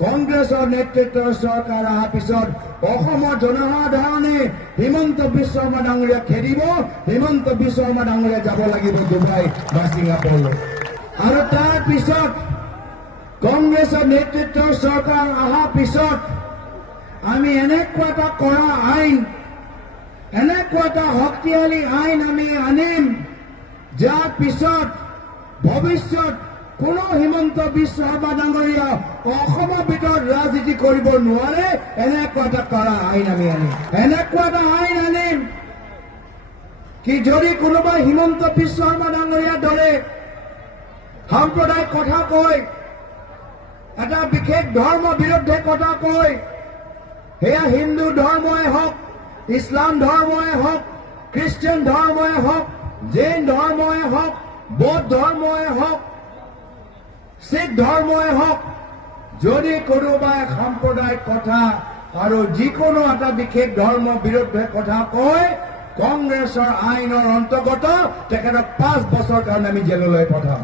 কংগ্ৰেছৰ নেতৃত্বৰ চৰকাৰ অহাৰ পিছত অসমৰ জনসাধাৰণে হিমন্ত বিশ্ব শৰ্মা ডাঙৰীয়াক খেদিব। হিমন্ত বিশ্ব শৰ্মা ডাঙৰীয়া যাব লাগিব ডুবাই বা ছিংগাপুৰলৈ। আৰু তাৰ পিছত কংগ্ৰেছৰ নেতৃত্বৰ চৰকাৰ অহাৰ পিছত আমি এনেকুৱা এটা কৰা আইন, এনেকুৱা এটা শক্তিশালী আইন আমি আনিম, যাৰ পিছত ভৱিষ্যত কোনো হিমন্ত বিশ্ব শৰ্মা ডাঙৰীয়া অসমৰ ভিতৰত ৰাজনীতি কৰিব নোৱাৰে। এনেকুৱা এটা কৰা আইন আমি আনিম। এনেকুৱা এটা আইন আনিম কি যদি কোনোবাই হিমন্ত বিশ্ব শৰ্মা ডাঙৰীয়াৰ দৰে সাম্প্ৰদায়িক কথা কয়, এটা বিশেষ ধৰ্মৰ বিৰুদ্ধে কথা কয়, সেয়া হিন্দু ধৰ্মই হওক, ইছলাম ধৰ্মই হওক, খ্ৰীষ্টিয়ান ধৰ্মই হওক, জৈন ধৰ্মই হওক, বৌদ্ধ ধৰ্মই হওক, শিখ ধৰ্মই হওক, যদি কোনোবাই সাম্প্ৰদায়িক কথা আৰু যিকোনো এটা বিশেষ ধৰ্মৰ বিৰুদ্ধে কথা কয়, কংগ্ৰেছৰ আইনৰ অন্তৰ্গত তেখেতক 5 বছৰ কাৰণে আমি জেললৈ পঠাম।